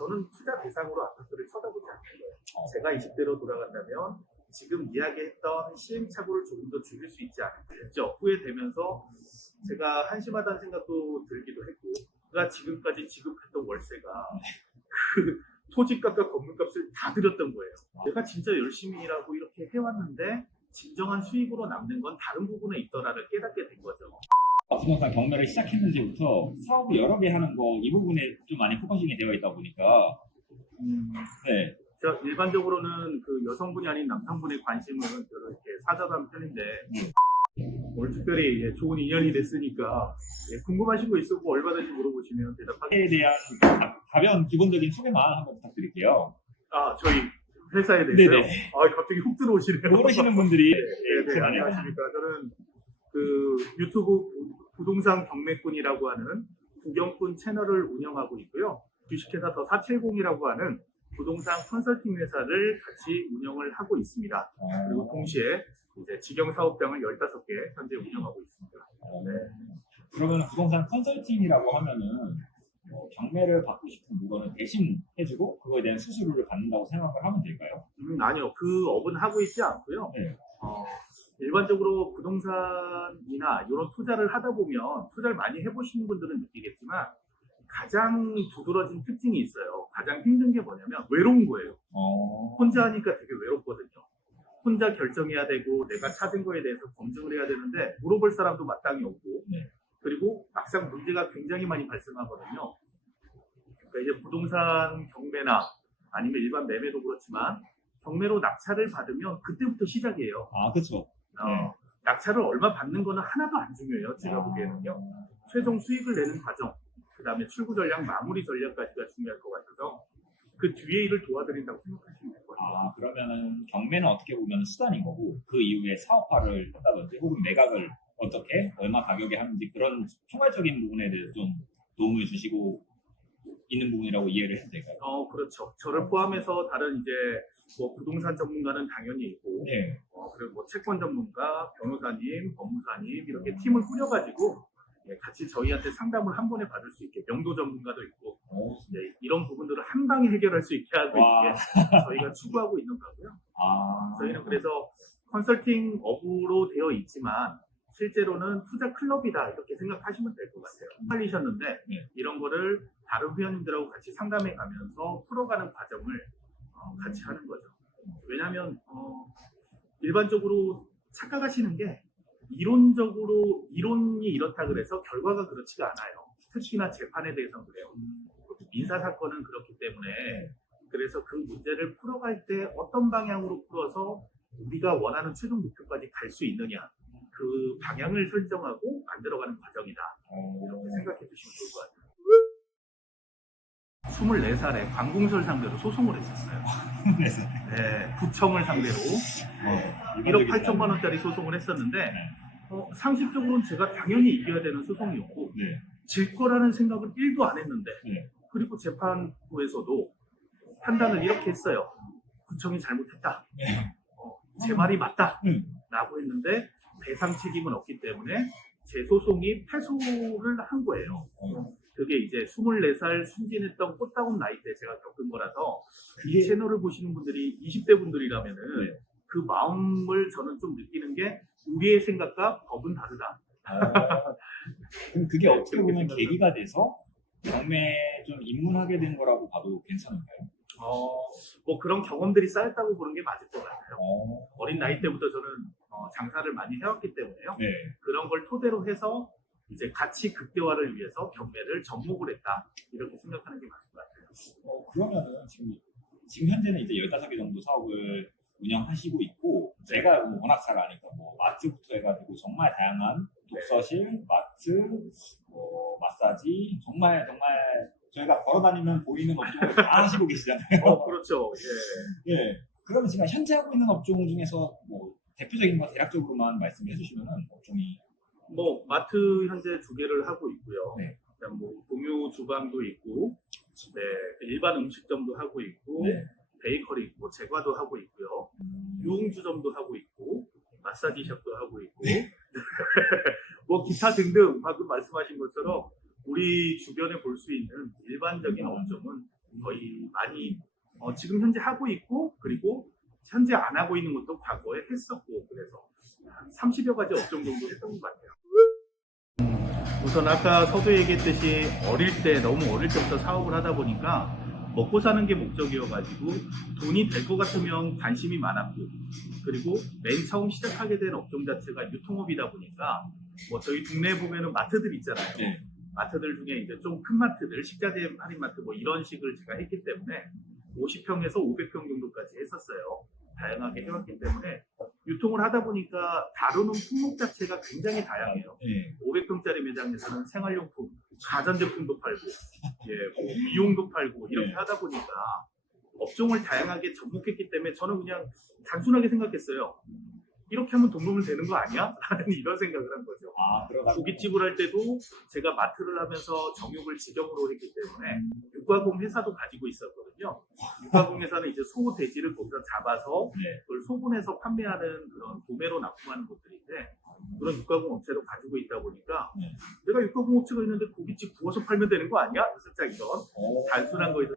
저는 투자 대상으로 아파트를 쳐다보지 않는 거예요. 어. 제가 20대로 돌아간다면 지금 이야기했던 시행착오를 조금 더 줄일 수 있지 않을까 후회되면서 제가 한심하다는 생각도 들기도 했고 제가 지금까지 지급했던 월세가 그 토지값과 건물값을 다 들였던 거예요. 내가 진짜 열심히 일하고 이렇게 해왔는데 진정한 수익으로 남는 건 다른 부분에 있더라를 깨닫게 된 거죠. 부동산 경매를 시작했는지부터 사업을 여러 개 하는 거 이 부분에 좀 많이 포커싱이 되어 있다 보니까 네. 제가 일반적으로는 그 여성분이 아닌 남성분의 관심을 이렇게 사자한 편인데 오늘 특별히 예, 좋은 인연이 됐으니까 예, 궁금하신 거 있으면 얼마든지 물어보시면 대답하겠습니다. 에 대한 가- 가벼운 기본적인 소개만 한번 부탁드릴게요. 아 저희 회사에 대해서요? 네네. 아 갑자기 훅 들어오시네요. 모르시는 분들이 네, 네, 그 안녕하십니까. 저는 그 유튜브 부- 부동산 경매꾼이라고 하는 구경꾼 채널을 운영하고 있고요. 주식회사 더 470이라고 하는 부동산 컨설팅 회사를 같이 운영을 하고 있습니다. 그리고 동시에 이제 직영 사업장을 15개 현재 운영하고 있습니다. 어, 네. 그러면 부동산 컨설팅이라고 하면은 뭐 경매를 받고 싶은 물건을 대신 해주고 그거에 대한 수수료를 받는다고 생각을 하면 될까요? 음, 아니요. 그 업은 하고 있지 않고요. 네. 어, 일반적으로 부동산이나 이런 투자를 하다 보면 투자를 많이 해보시는 분들은 느끼겠지만 가장 두드러진 특징이 있어요. 가장 힘든 게 뭐냐면 외로운 거예요. 어, 혼자 하니까 되게 외롭거든요. 혼자 결정해야 되고 내가 찾은 거에 대해서 검증을 해야 되는데 물어볼 사람도 마땅히 없고 네. 그리고 막상 문제가 굉장히 많이 발생하거든요. 그러니까 이제 부동산 경매나 아니면 일반 매매도 그렇지만 경매로 낙찰을 받으면 그때부터 시작이에요. 아 그렇죠. 어, 네. 낙찰을 얼마 받는 거는 하나도 안 중요해요. 제가 아. 보기에는요. 최종 수익을 내는 과정, 그 다음에 출구 전략, 마무리 전략까지가 중요할 것 같아서 그 뒤에 일을 도와드린다고 생각하시면 될것 같아요. 아 그러면은 경매는 어떻게 보면 수단인 거고 그 이후에 사업화를 한다든지 혹은 매각을 어떻게 얼마 가격에 하는지 그런 총괄적인 부분에 대해서 좀 도움을 주시고 있는 부분이라고 이해를 해도 될까요? 어, 그렇죠. 저를 포함해서 다른 이제 뭐 부동산 전문가는 당연히 있고, 네. 어, 그리고 뭐 채권 전문가, 변호사님, 법무사님 이렇게 팀을 꾸려가지고 예, 같이 저희한테 상담을 한 번에 받을 수 있게 명도 전문가도 있고 어, 예, 이런 부분들을 한 방에 해결할 수 있게 하고 와. 있는 게 저희가 추구하고 있는 거고요. 아 저희는 그래서 컨설팅 업으로 되어 있지만 실제로는 투자 클럽이다 이렇게 생각하시면 될 것 같아요. 팔리셨는데 네. 이런 거를 다른 회원님들하고 같이 상담해 가면서 풀어가는 과정을 어, 같이 하는 거죠. 왜냐하면 어, 일반적으로 착각하시는 게 이론적으로 이론이 이렇다 그래서 결과가 그렇지가 않아요. 특히나 재판에 대해서는 그래요. 민사 사건은 그렇기 때문에 그래서 그 문제를 풀어갈 때 어떤 방향으로 풀어서 우리가 원하는 최종 목표까지 갈 수 있느냐 그 방향을 설정하고 만들어가는 과정이다 이렇게 생각해 주시면 좋을 것 같아요. 24살에 관공서를 상대로 소송을 했었어요. 그래서 네, 구청을 상대로 어, 1억 8천만 원짜리 소송을 했었는데 어, 상식적으로는 제가 당연히 이겨야 되는 소송이었고 네. 질 거라는 생각은 1도 안 했는데 네. 그리고 재판부에서도 판단을 이렇게 했어요. 구청이 잘못했다. 네. 어, 제 말이 맞다. 음. 라고 했는데 배상 책임은 없기 때문에 제 소송이 패소를 한 거예요. 어, 그게 이제 24살 순진했던 꽃다운 나이 때 제가 겪은 거라서 이 채널을 보시는 분들이 20대 분들이라면은 네. 그 마음을 저는 좀 느끼는 게 우리의 생각과 법은 다르다. 어, 그럼 그게 네, 어떻게 보면. 계기가 돼서 경매 좀 입문하게 된 거라고 봐도 괜찮을까요? 어, 뭐 그런 경험들이 쌓였다고 보는 게 맞을 것 같아요. 어, 어린 나이 때부터 저는 어, 장사를 많이 해왔기 때문에요. 네. 그런 걸 토대로 해서 이제 가치 극대화를 위해서 경매를 접목을 했다. 이렇게 생각하는 게 맞을 것 같아요. 어, 그러면은 지금 지금 현재는 이제 15개 정도 사업을 운영하시고 있고 제가 뭐 워낙 잘 아니까 뭐 마트부터 해가지고 정말 다양한 독서실, 마트, 뭐 마사지 정말 정말 저희가 걸어다니면 보이는 업종을 다 하시고 계시잖아요. 어, 그렇죠. 예. 예. 그러면 지금 현재 하고 있는 업종 중에서 뭐 대표적인 거 대략적으로만 말씀해 주시면은 업종이 뭐 마트 현재 두 개를 하고 있고요. 네. 그다음 뭐 공유 주방도 있고, 네 일반 음식점도 하고 있고, 네. 베이커리, 뭐 제과도 하고 있고요. 음, 유흥주점도 하고 있고, 마사지샵도 하고 있고, 뭐 기타 등등 방금 말씀하신 것처럼 우리 주변에 볼 수 있는 일반적인 업종은 거의 많이 어, 지금 현재 하고 있고 그리고 현재 안 하고 있는 것도 과거에 했었고 그래서 한 30여 가지 업종 정도 했던 것 같아요. 음, 우선 아까 서두 얘기했듯이 어릴 때 너무 어릴 때부터 사업을 하다 보니까 먹고 사는 게 목적이어가지고 돈이 될 것 같으면 관심이 많았고 그리고 맨 처음 시작하게 된 업종 자체가 유통업이다 보니까 뭐 저희 동네에 보면은 마트들 있잖아요. 네. 마트들 중에 이제 좀 큰 마트들, 식자재 할인마트 뭐 이런 식을 제가 했기 때문에 50평에서 500평 정도까지 했었어요. 다양하게 해왔기 때문에 유통을 하다 보니까 다루는 품목 자체가 굉장히 다양해요. 네. 500평짜리 매장에서는 생활용품, 가전제품도 팔고, 예, 뭐 미용도 팔고 이렇게 네. 하다 보니까 업종을 다양하게 접목했기 때문에 저는 그냥 단순하게 생각했어요. 이렇게 하면 돈 벌면 되는 거 아니야? 라는 이런 생각을 한 거죠. 아 고깃집을 할 때도 제가 마트를 하면서 정육을 직영으로 했기 때문에 육가공 회사도 가지고 있었거든요. 육가공 회사는 이제 소, 돼지를 거기서 잡아서 네. 그걸 소분해서 판매하는 그런 도매로 납품하는 곳들인데 그런 육가공 업체로 가지고 있다 보니까 네. 내가 육가공 업체가 있는데 고깃집 구워서 팔면 되는 거 아니야? 살짝 이런 어, 단순한 거에서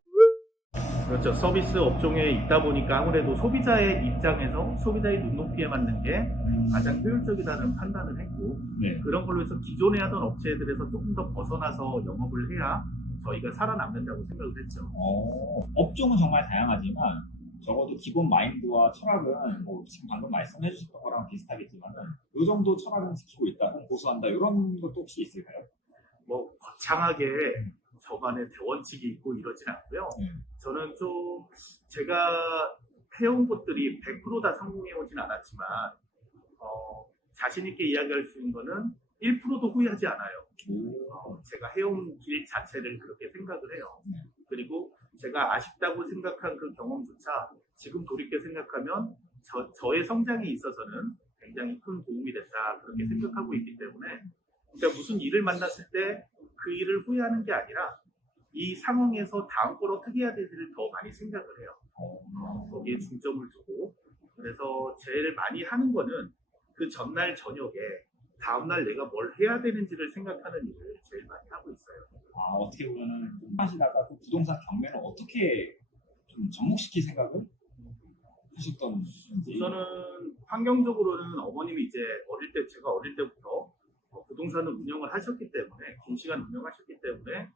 그렇죠. 서비스 업종에 있다 보니까 아무래도 소비자의 입장에서 소비자의 눈높이에 맞는 게 가장 효율적이라는 판단을 했고 네. 그런 걸로 해서 기존에 하던 업체들에서 조금 더 벗어나서 영업을 해야 저희가 살아남는다고 생각을 했죠. 어, 업종은 정말 다양하지만 적어도 기본 마인드와 철학은 뭐 지금 방금 말씀해 주셨던 거랑 비슷하겠지만은 이 정도 철학은 지키고 있다, 혹은 고수한다 이런 것도 혹시 있을까요? 뭐 거창하게 저만의 대원칙이 있고 이러진 않고요. 네. 저는 좀 제가 해온 것들이 100%다 성공해 오진 않았지만 어, 자신 있게 이야기할 수 있는 거는 1%도 후회하지 않아요. 어, 제가 해온 길 자체를 그렇게 생각을 해요. 네. 그리고 제가 아쉽다고 생각한 그 경험조차 지금 돌이켜 생각하면 저, 저의 성장에 있어서는 굉장히 큰 도움이 됐다 그렇게 생각하고 있기 때문에 그러니까 무슨 일을 만났을 때 그 일을 후회하는 게 아니라 이 상황에서 다음 걸 어떻게 해야 될지를 더 많이 생각을 해요. 어, 거기에 중점을 두고 그래서 제일 많이 하는 거는 그 전날 저녁에 다음날 내가 뭘 해야 되는지를 생각하는 일을 제일 많이 하고 있어요. 아, 어떻게 보면은 좀 하시다가 그 부동산 경매를 어떻게 좀 접목시킬 생각을 하셨던 건지. 우선은 환경적으로는 어머님이 이제 어릴 때 제가 어릴 때부터 어, 부동산을 운영을 하셨기 때문에 긴 시간 운영하셨기 때문에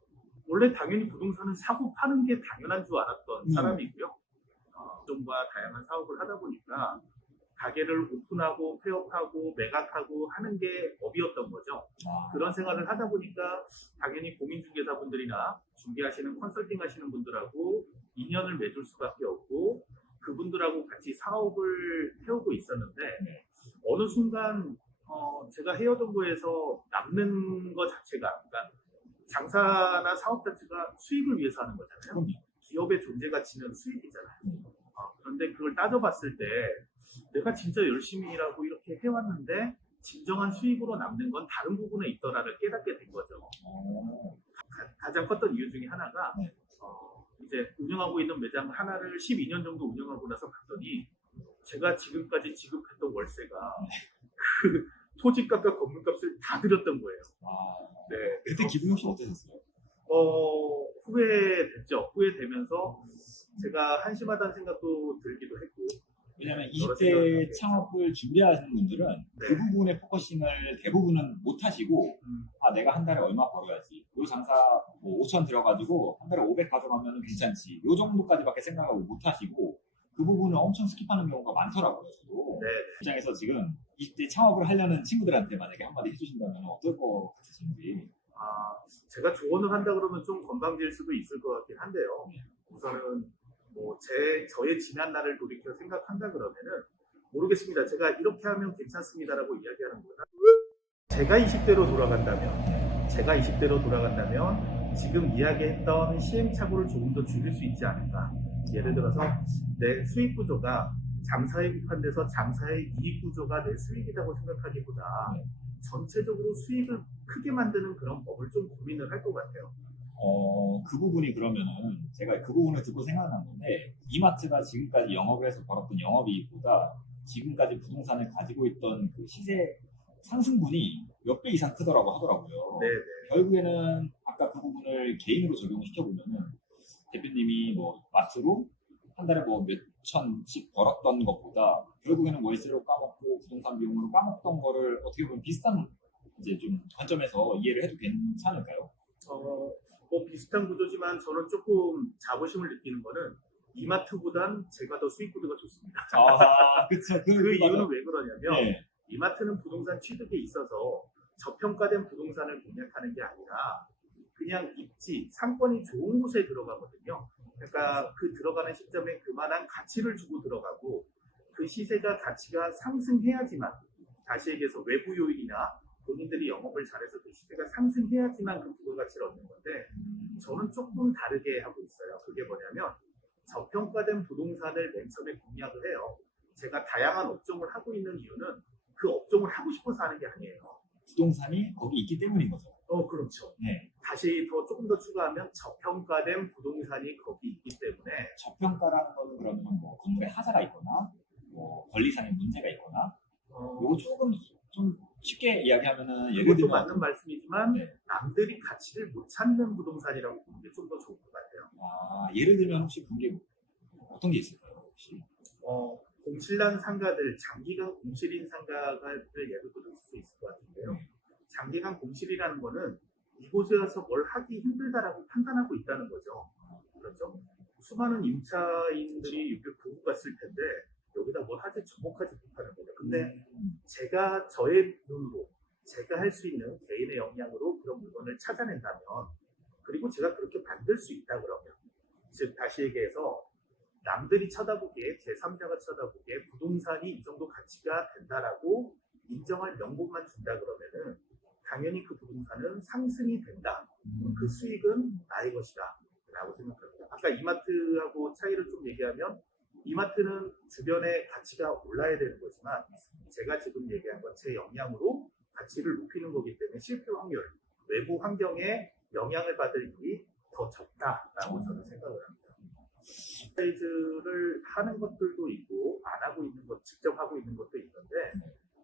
원래 당연히 부동산은 사고 파는 게 당연한 줄 알았던 음. 사람이고요. 어, 좀과 다양한 사업을 하다 보니까 가게를 오픈하고 폐업하고 매각하고 하는 게 업이었던 거죠. 아, 그런 생활을 하다 보니까 당연히 공인중개사분들이나 중개하시는 컨설팅 하시는 분들하고 인연을 맺을 수밖에 없고 그분들하고 같이 사업을 해오고 있었는데 네. 어느 순간 어, 제가 거에서 남는 것 자체가 그러니까 장사나 사업 자체가 수익을 위해서 하는 거잖아요. 기업의 존재 가치는 수익이잖아요. 그런데 그걸 따져봤을 때 내가 진짜 열심히 일하고 이렇게 해왔는데 진정한 수익으로 남는 건 다른 부분에 있더라를 깨닫게 된 거죠. 어, 가- 가장 컸던 이유 중에 하나가 네. 어, 이제 운영하고 있는 매장 하나를 12년 정도 운영하고 나서 봤더니 제가 지금까지 지급했던 월세가 그 토지값과 건물값을 다 들였던 거예요. 아, 네. 그때 기분이 혹시 어떠셨어요? 어, 후회됐죠. 후회되면서 제가 한심하다는 생각도 들기도 했고 왜냐면 여러 20대 생각을 창업을 준비하시는 분들은 그 네. 부분에 포커싱을 대부분은 못 하시고 음, 아 내가 한 달에 얼마 벌어야지 요 장사 뭐 5천 들어가지고 한 달에 500 가져가면 괜찮지 요 정도까지밖에 생각하고 못 하시고 그 부분을 엄청 스킵하는 경우가 많더라고요 저도 네. 입장에서 지금 20대 창업을 하려는 친구들한테 만약에 한마디 해주신다면 어떨 것 같으신지 아, 제가 조언을 한다 그러면 좀 건방질 수도 있을 것 같긴 한데요. 네. 우선은 뭐 제 저의 지난 날을 돌이켜 생각한다 그러면은 모르겠습니다. 제가 이렇게 하면 괜찮습니다라고 이야기하는 거다. 제가 20대로 돌아간다면, 제가 20대로 돌아간다면 지금 이야기했던 시행착오를 조금 더 줄일 수 있지 않을까. 예를 들어서 내 수익 구조가 장사에 국한돼서 장사의 이익 구조가 내 수익이라고 생각하기보다 네. 전체적으로 수익을 크게 만드는 그런 법을 좀 고민을 할 것 같아요. 어, 그 부분이 그러면은 제가 그 부분을 듣고 생각난 건데 이마트가 지금까지 영업을 해서 벌었던 영업이익보다 지금까지 부동산을 가지고 있던 그 시세 상승분이 몇 배 이상 크더라고 하더라고요. 네, 네. 결국에는 아까 그 부분을 개인으로 적용시켜 보면은 대표님이 뭐 마트로 한 달에 뭐 몇 천씩 벌었던 것보다 결국에는 월세로 까먹고 부동산 비용으로 까먹던 거를 어떻게 보면 비슷한 이제 좀 관점에서 이해를 해도 괜찮을까요? 어, 뭐 비슷한 구조지만 저는 조금 자부심을 느끼는 거는 이마트보단 제가 더 수익 구조가 좋습니다. 아, 그쵸. 그, 그 이유는 왜 그러냐면 네. 이마트는 부동산 취득에 있어서 저평가된 부동산을 공략하는 게 아니라 그냥 입지, 상권이 좋은 곳에 들어가거든요. 그러니까 그 들어가는 시점에 그만한 가치를 주고 들어가고 그 시세가 가치가 상승해야지만 다시 얘기해서 외부 요인이나 본인들이 영업을 잘해서 그 시세가 상승해야지만 그 부가 가치를 얻는 건데 저는 조금 다르게 하고 있어요. 그게 뭐냐면 저평가된 부동산을 맨 처음에 공략을 해요. 제가 다양한 업종을 하고 있는 이유는 그 업종을 하고 싶어서 하는 게 아니에요. 부동산이 거기 있기 때문인 거죠. 어, 그렇죠. 네. 다시 더 조금 더 추가하면 저평가된 부동산이 거기 있기 때문에 저평가라는 거는 그러면 뭐 건물에 하자가 있거나 뭐 권리상의 문제가 있거나 어, 요거 조금 좀 쉽게 이야기하면은 예를 들면 맞는 말씀이지만 네. 남들이 가치를 못 찾는 부동산이라고 보는 게 좀 더 좋을 것 같아요. 아, 예를 들면 혹시 그런 게 어떤 게 있을까요? 혹시? 어, 공실난 상가들, 장기간 공실인 상가를 예를 들어 수 있을 것 같은데요. 네. 장기간 공실이라는 거는 이곳에 와서 뭘 하기 힘들다라고 판단하고 있다는 거죠. 그렇죠? 수많은 임차인들이 여기 보고 갔을 텐데 여기다 뭘 하지 접목하지 못하는 거죠. 근데 음, 제가 저의 눈으로 제가 할 수 있는 개인의 역량으로 그런 물건을 찾아낸다면 그리고 제가 그렇게 만들 수 있다 그러면 즉 다시 얘기해서 남들이 쳐다보기에 제3자가 쳐다보기에 부동산이 이 정도 가치가 된다라고 인정할 명분만 준다 그러면은 당연히 그 부동산은 상승이 된다. 음, 그 수익은 나의 것이다. 라고 생각합니다. 아까 이마트하고 차이를 좀 얘기하면 이마트는 주변에 가치가 올라야 되는 거지만 제가 지금 얘기한 건 제 역량으로 가치를 높이는 거기 때문에 실패 확률, 외부 환경에 영향을 받을 일이 더 적다라고 저는 생각을 합니다. 프라이즈를 하는 것들도 있고 안 하고 있는 것, 직접 하고 있는 것도 있는데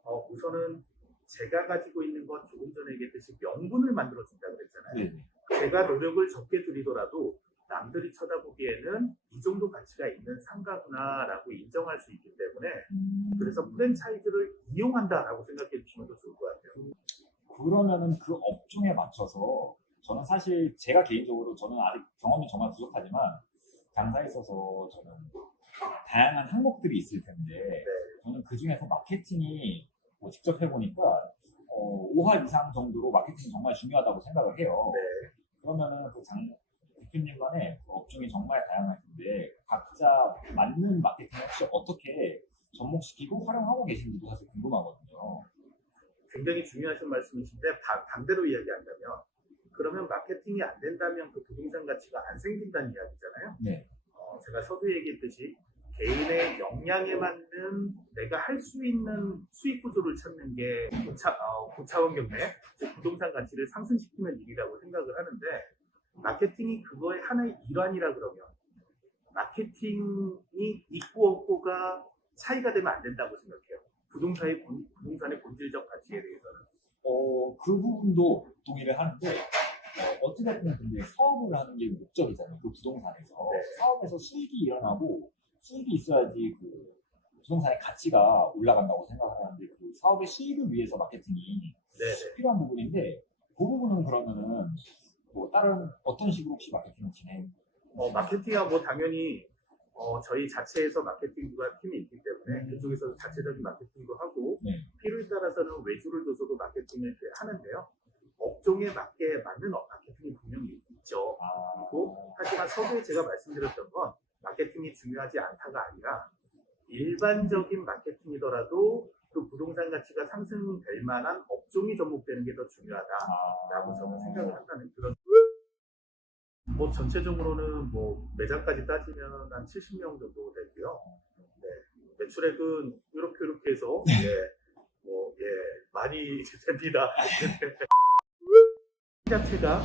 어, 우선은 제가 가지고 있는 건 조금 전에 얘기했듯이 명분을 만들어 준다 그랬잖아요. 네. 제가 노력을 적게 들이더라도 남들이 쳐다보기에는 이 정도 가치가 있는 상가구나라고 인정할 수 있기 때문에 음, 그래서 프랜차이즈를 이용한다라고 생각해 주시면 더 좋을 것 같아요. 그러면은 그 업종에 맞춰서 저는 사실 제가 개인적으로 저는 아직 경험이 정말 부족하지만 장사에 있어서 저는 다양한 항목들이 있을 텐데 저는 그 중에서 마케팅이 뭐 직접 해보니까 어, 5할 이상 정도로 마케팅이 정말 중요하다고 생각을 해요. 네. 그러면은 그 장, 대표님만의 그 업종이 정말 다양할 텐데 각자 맞는 마케팅을 혹시 어떻게 접목시키고 활용하고 계신지도 사실 궁금하거든요. 굉장히 중요하신 말씀이신데 바- 반대로 이야기한다면 그러면 마케팅이 안 된다면 그 부동산 가치가 안 생긴다는 이야기잖아요. 네. 어, 제가 서두 얘기했듯이 개인의 역량에 맞는 내가 할 수 있는 수익 구조를 찾는 게 고차, 어, 고차원 경매, 즉 부동산 가치를 상승시키는 일이라고 생각을 하는데 마케팅이 그거의 하나의 일환이라 그러면 마케팅이 있고 없고가 차이가 되면 안 된다고 생각해요. 부동산의 본, 부동산의 본질적 가치에 대해서는. 어, 그 부분도 동의를 하는데, 어, 찌됐든 근데 사업을 하는 게 목적이잖아요. 그 부동산에서. 네. 사업에서 수익이 일어나고, 수익이 있어야지 그 부동산의 가치가 올라간다고 생각을 하는데, 그 사업의 수익을 위해서 마케팅이 네네. 필요한 부분인데, 그 부분은 그러면은, 뭐, 다른 어떤 식으로 혹시 마케팅을 진행? 어, 마케팅하고 뭐 당연히 어, 저희 자체에서 마케팅 부가 팀이 있기 때문에 음. 그쪽에서 자체적인 마케팅도 하고 네. 필요에 따라서는 외주를 줘서도 마케팅을 하는데요. 업종에 맞게 맞는 어- 마케팅이 분명히 있죠. 아, 그리고 하지만 서두에 제가 말씀드렸던 건 마케팅이 중요하지 않다가 아니라 일반적인 마케팅이더라도 그 부동산 가치가 상승될 만한 업종이 접목되는 게 더 중요하다라고 아, 저는 생각을 한다는 그런 뭐 전체적으로는 뭐 매장까지 따지면 한 70명 정도 되고요. 네. 매출액은 이렇게 이렇게 해서 예, 뭐 예, 많이 됩니다. 자체가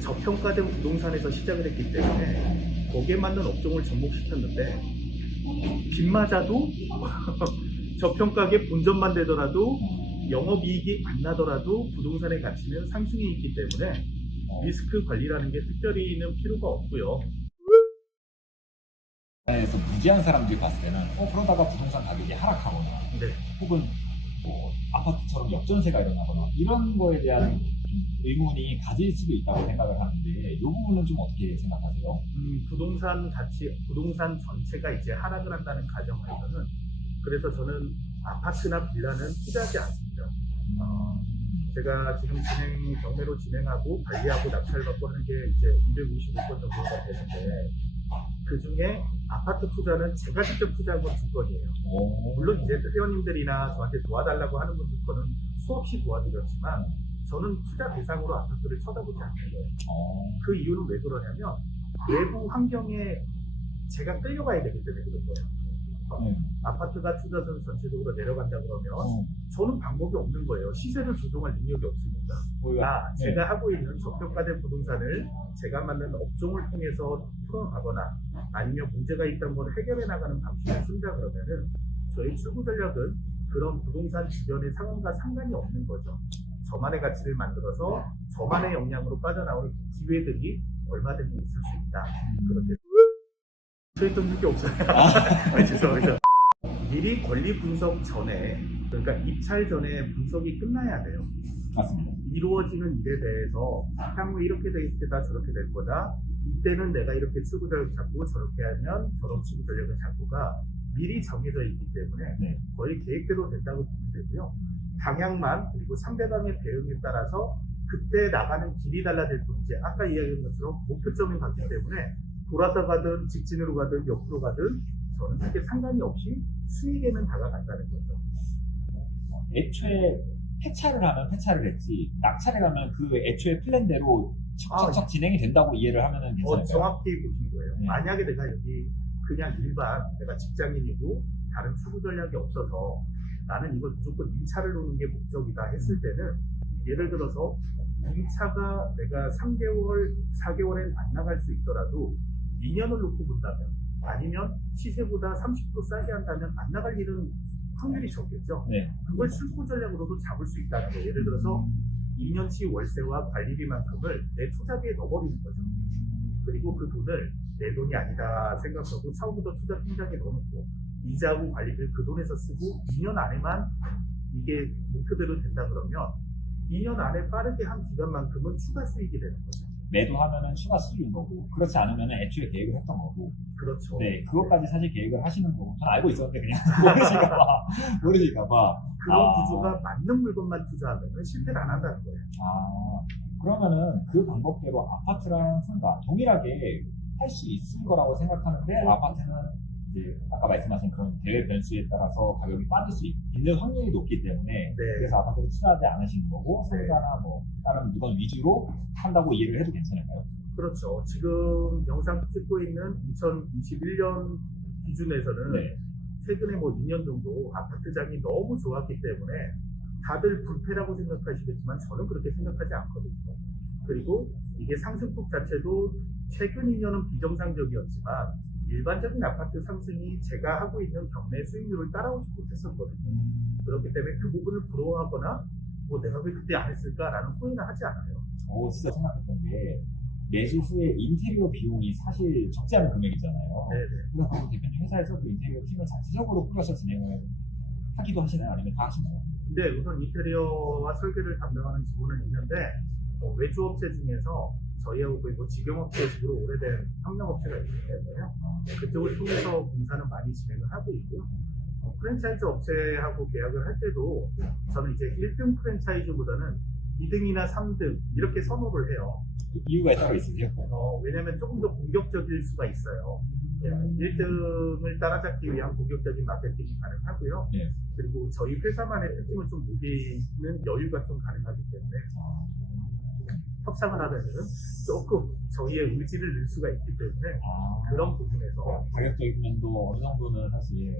저평가된 부동산에서 시작을 했기 때문에 거기에 맞는 업종을 접목시켰는데 빗 맞아도 저평가의 본전만 되더라도 영업이익이 안 나더라도 부동산의 가치는 상승이 있기 때문에 어, 리스크 관리라는 게 특별히는 필요가 없고요. 에서 무지한 사람들이 봤을 때는 어 그러다가 부동산 가격이 하락하거나 네. 혹은 뭐 아파트처럼 역전세가 일어나거나 이런 거에 대한 좀 의문이 가질 수도 있다고 생각을 하는데 이 부분은 좀 어떻게 생각하세요? 음, 부동산 가치, 부동산 전체가 이제 하락을 한다는 가정하에서는 그래서 저는 아파트나 빌라는 투자하지 않습니다. 어, 제가 지금 진행 경매로 진행하고 관리하고 낙찰받고 하는 게 이제 255건 정도가 되는데 그 중에 아파트 투자는 제가 직접 투자한 건 두 건이에요. 오, 물론 이제 회원님들이나 저한테 도와달라고 하는 분들 거는 수없이 도와드렸지만 저는 투자 대상으로 아파트를 쳐다보지 않는 거예요. 어, 그 이유는 왜 그러냐면 외부 환경에 제가 끌려가야 되기 때문에 그런 거예요. 네. 아파트가 투자선 전체적으로 내려간다 그러면 어, 저는 방법이 없는 거예요. 시세를 조정할 능력이 없으니까. 우리가 아, 네. 제가 하고 있는 저평가된 부동산을 제가 맞는 업종을 통해서 풀어가거나 아니면 문제가 있던 걸 해결해 나가는 방식을 쓴다 그러면은 저희 출구 전략은 그런 부동산 주변의 상황과 상관이 없는 거죠. 저만의 가치를 만들어서 저만의 역량으로 빠져나올 기회들이 얼마든지 있을 수 있다. 그렇게 저했던 게 없어요. 아, 죄송합니다. 미리 권리 분석 전에 그러니까 입찰 전에 분석이 끝나야 돼요. 맞습니다. 이루어지는 일에 대해서 향후 이렇게 될 때다 저렇게 될 거다. 이때는 내가 이렇게 출구 전략을 잡고 저렇게 하면 저런 출구 전략을 잡고가 미리 정해져 있기 때문에 네. 거의 계획대로 된다고 보면 되고요. 방향만 그리고 상대방의 대응에 따라서 그때 나가는 길이 달라질 뿐이지 아까 이야기한 것처럼 목표점이 같기 때문에 돌아서 가든 직진으로 가든 옆으로 가든 저는 크게 상관이 없이 수익에는 다가간다는 거죠. 애초에 폐차를 하면 폐차를 했지 낙찰을 가면 그 애초에 플랜대로 척척척 진행이 된다고 이해를 하면은 어, 괜찮을까요? 정확히 보신 거예요. 네. 만약에 내가 여기 그냥 일반 내가 직장인이고 다른 추구 전략이 없어서 나는 이걸 무조건 임차를 놓는 게 목적이다 했을 때는 예를 들어서 임차가 내가 3개월, 4개월엔 안 나갈 수 있더라도 2년을 놓고 본다면 아니면 시세보다 30% 싸게 한다면 안 나갈 일은 확률이 적겠죠. 네. 그걸 출구 전략으로도 잡을 수 있다는 거예요. 예를 들어서 2년치 월세와 관리비만큼을 내 투자비에 넣어버리는 거죠. 그리고 그 돈을 내 돈이 아니다 생각하고 처음부터 투자 통장에 넣어놓고 이자하고 관리비를 그 돈에서 쓰고 2년 안에만 이게 목표대로 된다 그러면 2년 안에 빠르게 한 기간만큼은 추가 수익이 되는 거죠. 매도하면은 추가 수익인 거고 그렇지 않으면은 애초에 계획을 했던 거고 그렇죠. 네 그것까지 사실 계획을 하시는 거고 전 알고 있었는데 그냥 모르실까봐 모르실까봐 그런 아. 구조가 맞는 물건만 투자하면 실패를 안 한다는 거예요. 아 그러면은 그 방법대로 아파트랑 상가 동일하게 할 수 있을 거라고 생각하는데 아파트는 이제 아까 말씀하신 그런 대외 변수에 따라서 가격이 빠질 수 있는 확률이 높기 때문에 네. 그래서 아파트를 투자하지 않으시는 거고 네. 상가나 뭐 다른 물건 위주로 한다고 이해를 해도 괜찮을까요? 그렇죠. 지금 영상 찍고 있는 2021년 기준에서는 네. 최근에 뭐 2년 정도 아파트장이 너무 좋았기 때문에 다들 불패라고 생각하시겠지만 저는 그렇게 생각하지 않거든요. 그리고 이게 상승폭 자체도 최근 2년은 비정상적이었지만 일반적인 아파트 상승이 제가 하고 있는 경매 수익률을 따라오지 못했었거든요. 그렇기 때문에 그 부분을 부러워하거나 뭐 내가 왜 그때 안 했을까라는 후회는 하지 않아요. 저 진짜 생각했던 게 매수 후에 인테리어 비용이 사실 적지 않은 금액이잖아요. 네네. 그래서 그 대표님 회사에서 그 인테리어 팀을 자체적으로 꾸려서 진행을 하기도 하시나요? 아니면 다 하시나요? 근데 우선 인테리어와 설계를 담당하는 직원은 있는데 뭐 외주 업체 중에서 저희하고 거의 뭐 직영업체식으로 오래된 협력업체가 있기 때문에요. 네, 그쪽을 통해서 공사는 많이 진행을 하고 있고요. 어, 프랜차이즈 업체하고 계약을 할 때도 저는 이제 1등 프랜차이즈보다는 2등이나 3등 이렇게 선호를 해요. 이유가 따로 있으세요? 어, 왜냐면 조금 더 공격적일 수가 있어요. 예, 1등을 따라잡기 위한 공격적인 마케팅이 가능하고요. 네. 그리고 저희 회사만의 특징을 좀 누리는 여유가 좀 가능하기 때문에 아, 협상을 하려면 조금 저희의 의지를 낼 수가 있기 때문에 아, 그런 부분에서. 가격적인 면도 어느 정도는 사실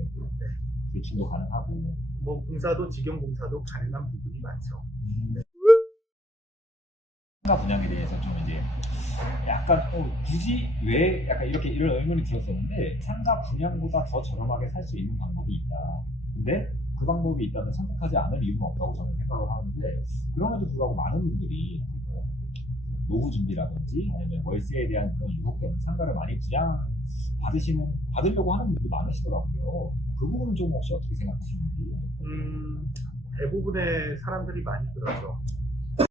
매칭도 가능하고. 뭐 공사도 직영 공사도 가능한 부분이 많죠. 상가 분양에 대해서 좀 이제 약간 어, 굳이 왜 약간 이렇게 이런 의문이 들었었는데 상가 분양보다 더 저렴하게 살 수 있는 방법이 있다. 근데 그 방법이 있다면 선택하지 않을 이유는 없다고 저는 생각을 하는데 그럼에도 불구하고 많은 분들이 뭐 노후 준비라든지 아니면 월세에 대한 그런 유혹 때문에 상가를 많이 분양 받으시는 받으려고 하는 분들이 많으시더라고요. 그 부분은 좀 혹시 어떻게 생각하시는지? 음, 대부분의 사람들이 많이 그러죠.